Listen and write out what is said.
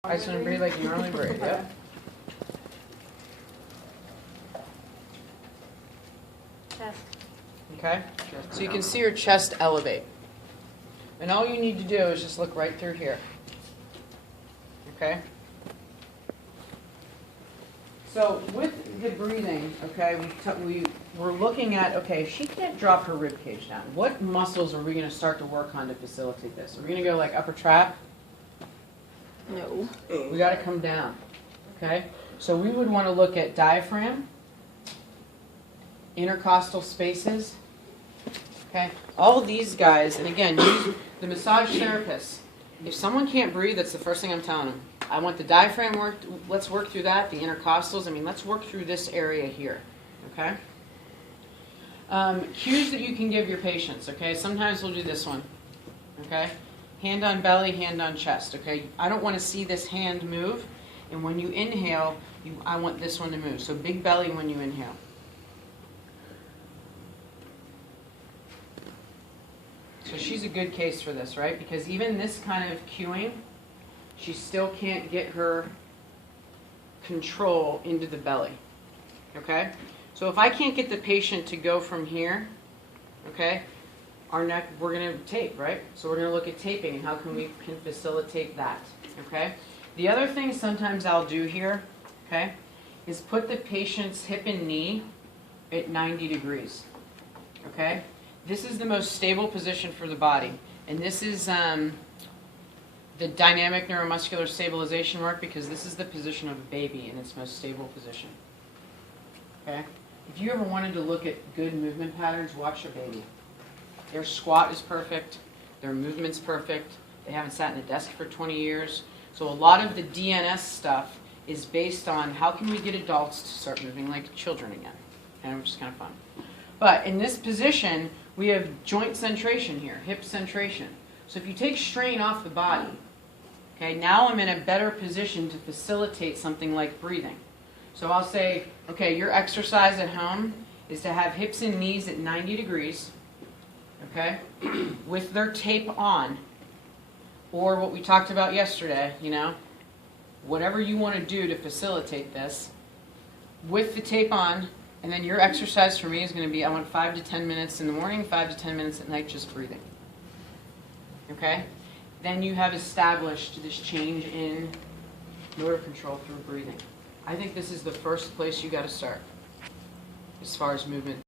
Iceland breathe like you normally breathe, yep. Chest. Okay? So you can see your chest elevate. And all you need to do is just look right through here. Okay? So with the breathing, okay, we're looking at, okay, she can't drop her rib cage down. What muscles are we going to start to work on to facilitate this? Are we going to go like upper trap? No. We got to come down. Okay? So we would want to look at diaphragm, intercostal spaces. Okay? All of these guys, and again, use the massage therapist. If someone can't breathe, that's the first thing I'm telling them. I want the diaphragm work. Let's work through that. The intercostals. Let's work through this area here. Okay? Cues that you can give your patients. Okay? Sometimes we'll do this one. Okay? Hand on belly, hand on chest. Okay? I don't want to see this hand move. And when you inhale, I want this one to move. So big belly when you inhale. So she's a good case for this, right? Because even this kind of cueing, she still can't get her control into the belly. Okay? So if I can't get the patient to go from here, okay, our neck, we're going to tape, right? So we're going to look at taping and how can facilitate that, okay? The other thing sometimes I'll do here, okay, is put the patient's hip and knee at 90 degrees, okay? This is the most stable position for the body. And this is the dynamic neuromuscular stabilization work because this is the position of a baby in its most stable position, okay? If you ever wanted to look at good movement patterns, watch your baby. Their squat is perfect. Their movement's perfect. They haven't sat in a desk for 20 years. So a lot of the DNS stuff is based on how can we get adults to start moving like children again, and which is kind of fun. But in this position, we have joint centration here, hip centration. So if you take strain off the body, okay, now I'm in a better position to facilitate something like breathing. So I'll say, okay, your exercise at home is to have hips and knees at 90 degrees, okay, with their tape on, or what we talked about yesterday, whatever you want to do to facilitate this, with the tape on, and then your exercise for me is going to be, I want 5 to 10 minutes in the morning, 5 to 10 minutes at night, just breathing. Okay? Then you have established this change in motor control through breathing. I think this is the first place you got to start as far as movement.